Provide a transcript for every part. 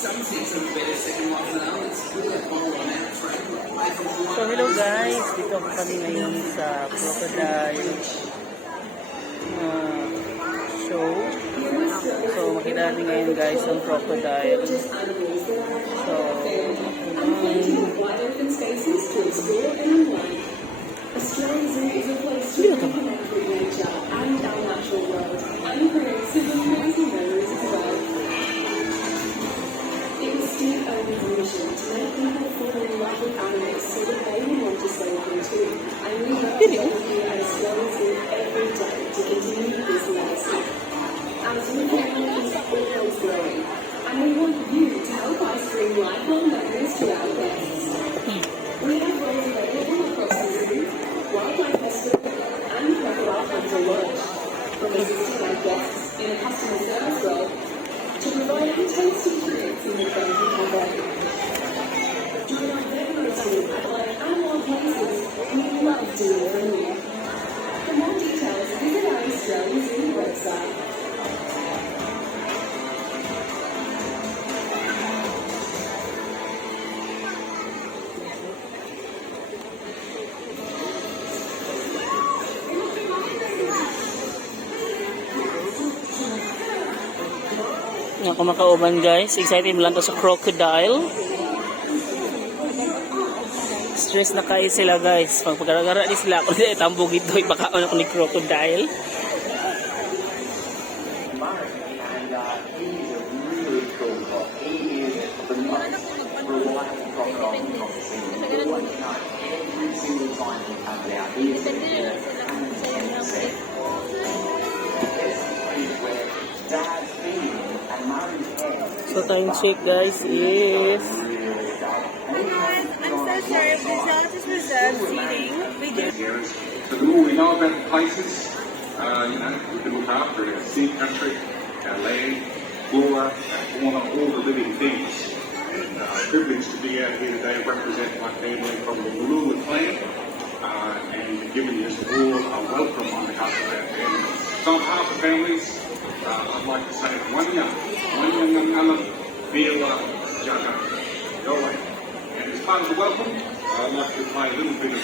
So hello guys, dito kami ngayon sa crocodile show. So makita natin ngayon guys ang crocodile. So and we want you to help us bring lifelong memories to our guests. We have roles available across the zoo, wildlife festival, and crocodile hunter lodge. From assisting our guests in a customer service role to providing tasty treats in the friendly combo. Join our veterinary team at like animal places. We love delivering you. For more details, visit our Australian Zoo website. nga kumakauban guys, excited lang to sa crocodile. Stress na kayo sila guys. Pag pagkara-gara ni sila ako nila itambog ito, ipakaon ako ni crocodile. So time check guys is I'm so sorry, the result is reserved seating. So the more we know about the places, we can look after our sea country, our land, flora, fauna, all the living things. And privileged to be out here today representing my family from the Uluru clan and giving us all a welcome on behalf of our family. So on behalf of families, I'd like to say Wanya Bila Jaga. Go away. And as part of the welcome, I'd like to play a little bit of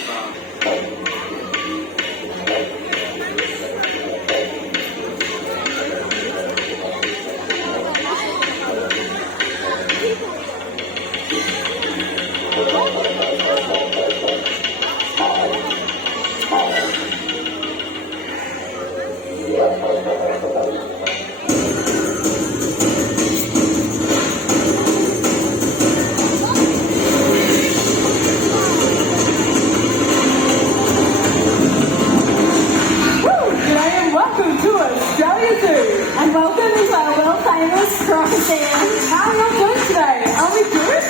And welcome to our world-famous Crocosium. How are you doing today? Are we good?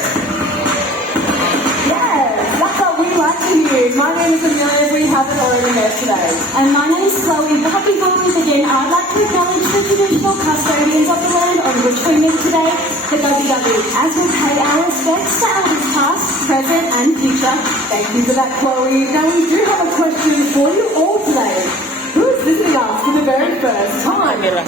Yes, that's what we like to hear. My name is Amelia, if we haven't already met today. And my name is Chloe, but before we begin, I'd like to acknowledge the traditional custodians of the land on which we meet today, the WW, as we pay our respects to elders past, present and future. Thank you for that, Chloe. Now we do have a question for you all today. Who's visiting us for the very first time? That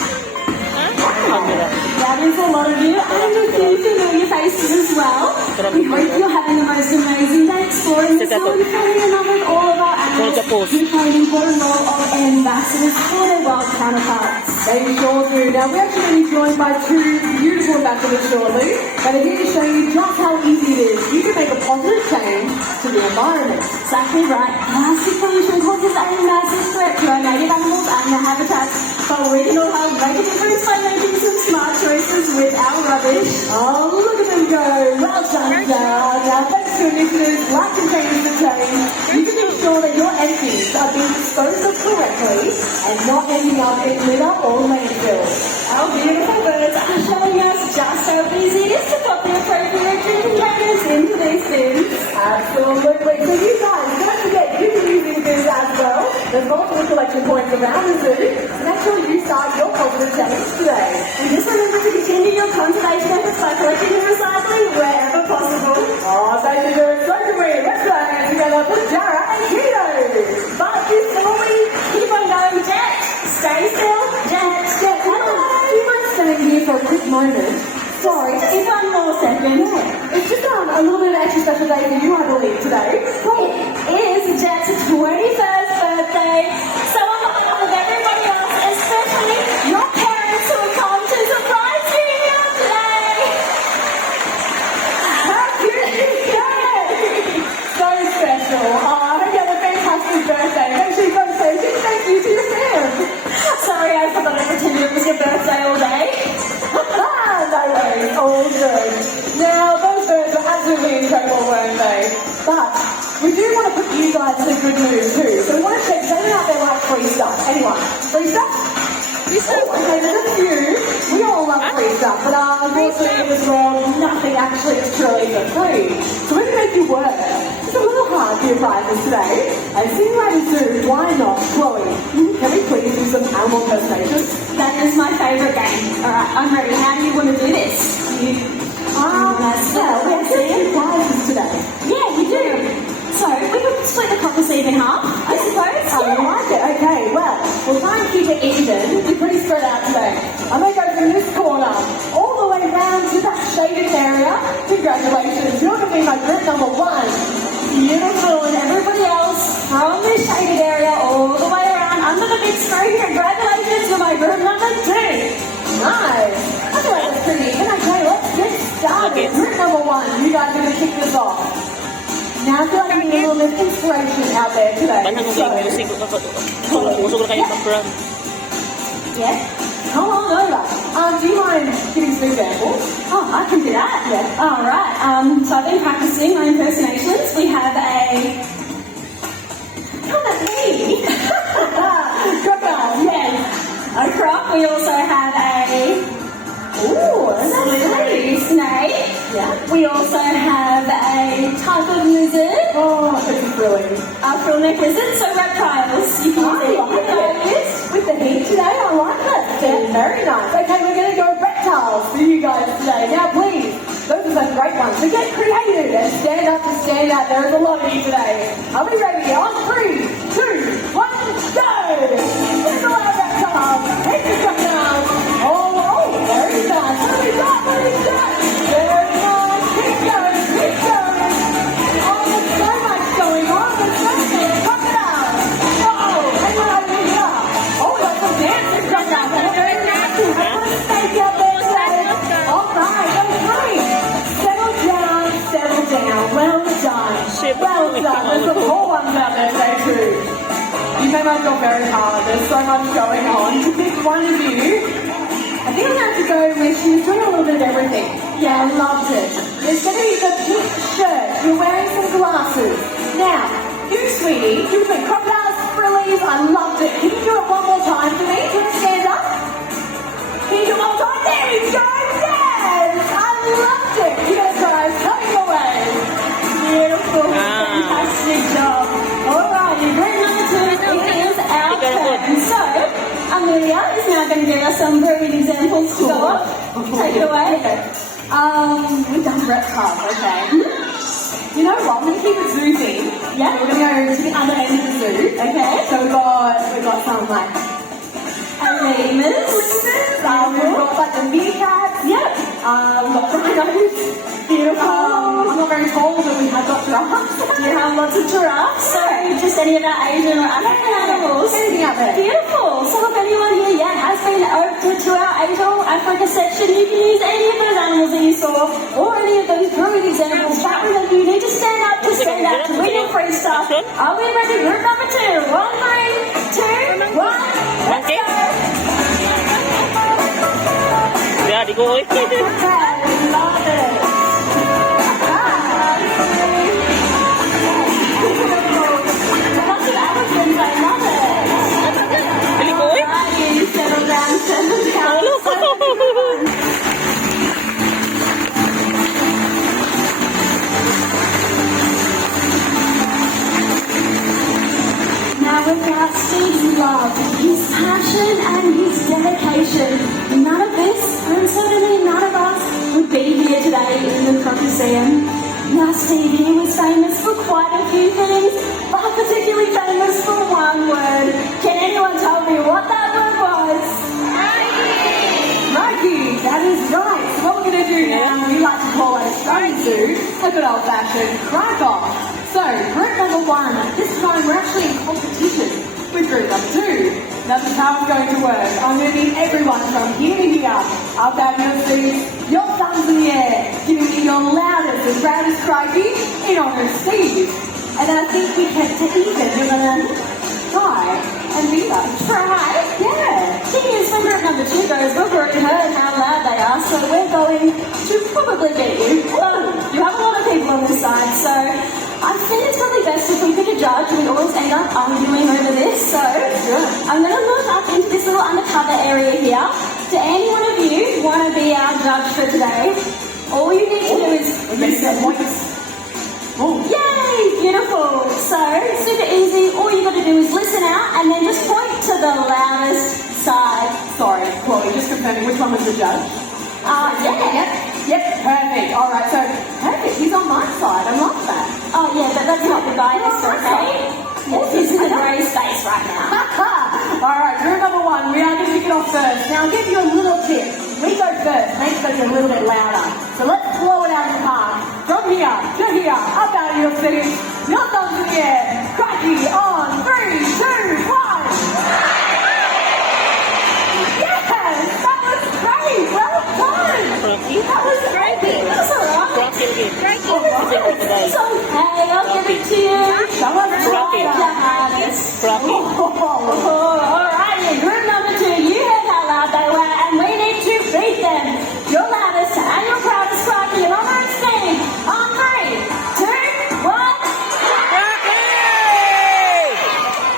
is a lot of you, and a few familiar faces as well. We hope you're having the most amazing day exploring the zoo and falling in love with all of our animals who play an important role of ambassadors for their wild counterparts. They sure do. Now, we're actually going to be joined by two beautiful ambassadors shortly that are here to show you just how easy it is. You can make a positive change to the environment. Exactly right. Plastic pollution causes a massive threat to our native animals and their habitats, but we can all help make a difference by making some smart choices with our rubbish. Oh, look at them go. Well done, Dad. Now, thanks to initiatives like Containers for Change, you can ensure that your empties are being disposed of correctly and not ending up in litter or landfill. Our beautiful birds are showing us just how easy it is to put the appropriate drinking containers into these bins. Absolutely. So you guys, don't forget, you can use these bins as well. There's multiple collection points around the zoo, so make sure you start your positive change today. And just remember to continue your conservation efforts by collecting and recycling wherever possible. Oh, thank you very much. So can we? Let's go together for Jara and Kito. But before we keep on going, Jet, stay still. Jet, hello. Do you mind staying here for a quick moment? Sorry. one more second. It's just a little bit of an extra special day for you, I believe, today. It is Jet's 21st birthday. So on behalf of everybody else, especially your parents who have come to surprise you here today. How cute is that? So special. Oh, I hope you have a fantastic birthday. Make sure you go and say a big thank you to your fans. Sorry, I forgot to pretend it was your birthday all day. No worries, all good. Now, those birds were absolutely incredible, weren't they? But we do want to put you guys in a good mood too. So we want to check, does anyone out there like free stuff? Anyone? Free stuff? Okay, there's a few. We all love free stuff, but unfortunately in this world, nothing actually is truly for free. So we're going to make you work. It's a little hard for your prizes today. As simulated zoo, why not? Chloe, can we please do some animal impersonations? That is my favourite game. Alright, I'm ready. How do you want to do this? Well, we actually have prizes today. Yeah, we do. So, we could split the Crocosium in half, I suppose. Oh, you like it? Okay, well, we'll try and keep it even. We're pretty spread out today. I'm going to go from this corner all the way round to that shaded area. Congratulations, you're going to be my group number 1. Beautiful. And everybody else from this shaded area all the way around under the big screen. Congratulations to my group number 2. Nice. I feel like that's pretty even. Okay, let's get started. Group number 1, you guys are going to kick this off. Now, I feel like I need a little bit of inspiration out there today. Paano mo kayo music? Usog na kayo background. Yeah? Come on over. Do you mind giving some examples? Oh, I can do that. Yeah. All right. So I've been practicing my impersonations. We have a... Come at me. Crocodile. Yes. A croc. We also have a... Ooh, Slithery snake. Yeah. We also have a type of lizard. Oh, this is brilliant. A frillneck lizard. So reptiles. You can I like it. With the heat today, I like it. Yeah, very nice. Okay, we're going to go reptiles for you guys today. Now, please, those are some great ones. So get creative and stand up and stand out. There is a lot of you today. Are we ready? On 3, 2, 1, go! Here's a lot of reptiles. Here's the crocodiles. Oh, very nice. What have we got? What have we got? Very nice. Keep going, keep going. Oh, there's so much going on. There's so many crocodiles. Uh-oh, anyone over here? Oh, we got some dancing crocodiles. They're very nasty. I put a snake out there today. All right, okay. Settle down, settle down. Well done. Well done. There's some cool ones out there today too. You made my job very hard. There's so much going on. To pick one of you, I think I'm going to have to go with, she was doing a little bit of everything. Yeah, I loved it. There's going to be the pink shirt. You're wearing some glasses. Now, you, sweetie, you put crocodiles, frillies. I loved it. Can you do it one more time for me? Can you stand up? Can you do it one more time? There we go. Yes! I loved it. You guys guys, coming away. Beautiful. Fantastic job. All right, group number 2 is our turn. So, Amelia is now going to give us some brilliant examples to go off. Take it away. We've done reptiles, okay. You know what? We're going to keep it zoo themed. Yeah, we're going to go to the other end of the zoo. Okay. So we've got some like lemurs. we've got like the meerkats. Yep. We've got rhinos. Beautiful. I'm not very tall, but we have got giraffes. You have lots of giraffes. So, just any of our Asian or African animals. Anything out there? Beautiful. So if anyone here yet has been over to our Asia or Africa section, you can use any of those animals that you saw or any of those brilliant examples. That way that you need to stand up to stand out to win your free stuff. Are we ready? Group number 2. 1, 3, 2, 1. Let's go. Yeah, di ko eh. Okay, love it. Lots of elephants, I love it. Dali ko eh. Alright, settle down, settle down. Now without Steve's love, his passion and his dedication, none of this, and certainly none of us, would be here today in the Crocosium. Now Steve, he was famous for quite a few things, but particularly famous for one word. Can anyone tell me what that word was? Mikey, that is right. So what we're going to do now, we like to call it Australian Zoo, a good old-fashioned crack-off. So, group number 1, this time we're actually in competition with group number 2. Now, this is how it's going to work. I'm going to need everyone from here to here, up out of your seats, your thumbs in the air, giving me your loudest and proudest crikey in honour of Steve. And then I think we kept it even. You're going to try and beat us. Try. Yeah. Thing is, when group number 2 goes, we've already heard how loud they are, so we're going to probably beat you. Well, you have a lot of people on this side, so I think it's probably best if we pick a judge. We always end up arguing over this, so I'm going to look up into this little undercover area here. Do any one of you want to be our judge for today? All you need to do is listen. Yay! Beautiful. So, super easy. All you got to do is listen out and then just point to the loudest side. Sorry, Chloe, just confirming which one was the judge? Yep, perfect. All right, so perfect. He's on my side. I love that. Oh, yeah, but that's not the bias, okay? This is a grey space right now. All right, group number 1, we are going to kick it off first. Now, I'll give you a little tip. We go first, make it a little bit louder. So let's blow it out of the park. From here to here, up out of your seats, your thumbs in the air. Cracky on 3, 2, 1. Yes, that was great. Well done. That was great. That's all right. Crocodile. It's okay, I'll give it to you. Show us Crocodile. The hardest. Alrighty, group number 2, you heard how loud they were, and we need to beat them. Your loudest and your proudest Crikey and honour of Steve on 3, 2, 1.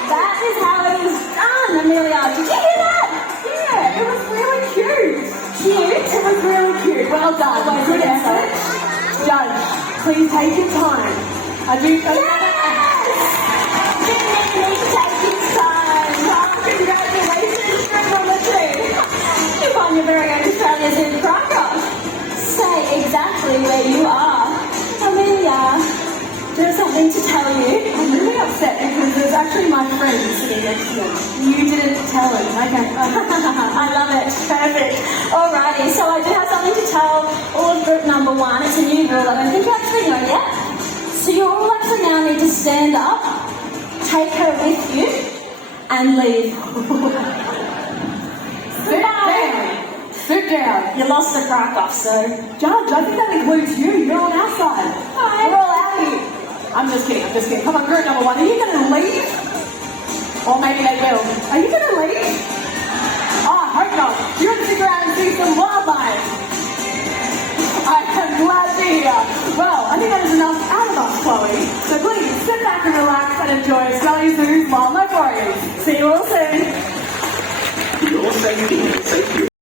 That is how it is done, Amelia. Did you hear that? Yeah, it was really cute. Cute. It was really cute. Well done. Good effort. Judge, please take your time. I do. Yes! Didn't even need to take his time. Congratulations, group number 2. You won your very own Australia Zoo Crocodile. Say exactly where you are. Amelia, there's something to tell you. I'm really upset because there's actually my friend sitting next to me. You didn't tell him. Okay. I love it. Perfect. Alrighty, so I do have something to tell all of group number 1. It's a new rule. I don't think you actually know yet. So you all actually now need to stand up, take her with you, and leave. Sit down. Sit down. You lost the crack off, so... Judge, I think that includes you. You're on our side. Hi. We're all out of here. I'm just kidding. Come on, group number 1. Are you going to leave? Or maybe they will. Are you going to leave? Oh, I hope not. You're going to stick around and see some wildlife. I am glad to hear. Well, I think that is enough out of us, Chloe. So please, sit back and relax and enjoy Australia Zoo's Wildlife Warriors. See you all soon. Your safety, safety.